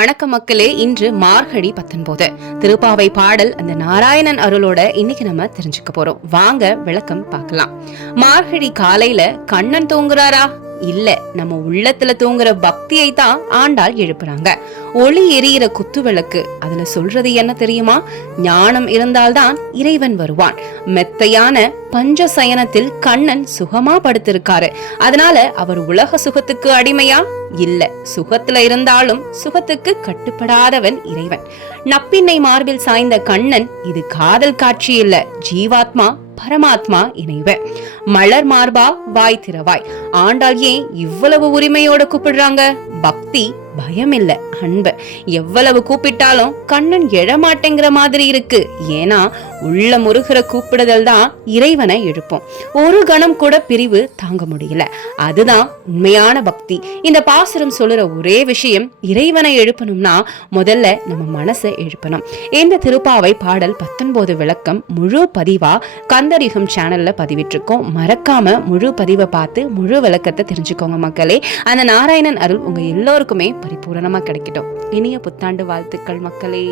வணக்கம் மக்களே. இன்று மார்கழி 19 திருப்பாவை பாடல் அந்த நாராயணன் அருளோட இன்னைக்கு நம்ம தெரிஞ்சுக்க போறோம். வாங்க விளக்கம் பார்க்கலாம். மார்கழி காலையில கண்ணன் தூங்குறாரா? இல்ல, நம்ம உள்ளத்துல தூங்குற பக்தியை தான் ஆண்டாள் எழுப்புறாங்க. ஒளி எரியிற குத்து விளக்கு, அதுல சொல்றது என்ன தெரியுமா? ஞானம் இருந்தால்தான் இறைவன் வருவான். மெத்தையான பஞ்ச சயனத்தில் கண்ணன் சுகமா படுத்திருக்காரு. அதனால அவர் உலக சுகத்துக்கு அடிமையா? இல்ல, சுகத்துல இருந்தாலும் சுகத்துக்கு கட்டுப்படாதவன் இறைவன். நப்பின்னை மார்பில் சாய்ந்த கண்ணன் இது காதல் காட்சி இல்ல, ஜீவாத்மா பரமாத்மா இணைவு. மலர் மார்பா வாய் திறவாய். ஆண்டாள் ஏன் இவ்வளவு உரிமையோட கூப்பிடுறாங்க? பக்தி, பயம் இல்ல, அன்பு. எவ்வளவு கூப்பிட்டாலும் கண்ணன் எழமாட்டேங்கிற மாதிரி இருக்கு. ஏன்னா உள்ள முருகிற கூப்பிடுதல் தான் இறைவனை எழுப்போம். ஒரு கணம் கூட பிரிவு தாங்க முடியல. அதுதான் உண்மையான பக்தி. இந்த பாசுரம் சொல்லுற ஒரே விஷயம், இறைவனை எழுப்பணும்னா முதல்ல நம்ம மனசை எழுப்பணும். இந்த திருப்பாவை பாடல் 19 விளக்கம் முழு பதிவா கந்தரிகம் சேனல்ல பதிவிட்டிருக்கோம். மறக்காம முழு பதிவை பார்த்து முழு விளக்கத்தை தெரிஞ்சுக்கோங்க மக்களே. அந்த நாராயணன் அருள் உங்க எல்லோருக்குமே பரிபூரணமா கிடைக்கட்டும். இனிய புத்தாண்டு வாழ்த்துக்கள் மக்களே.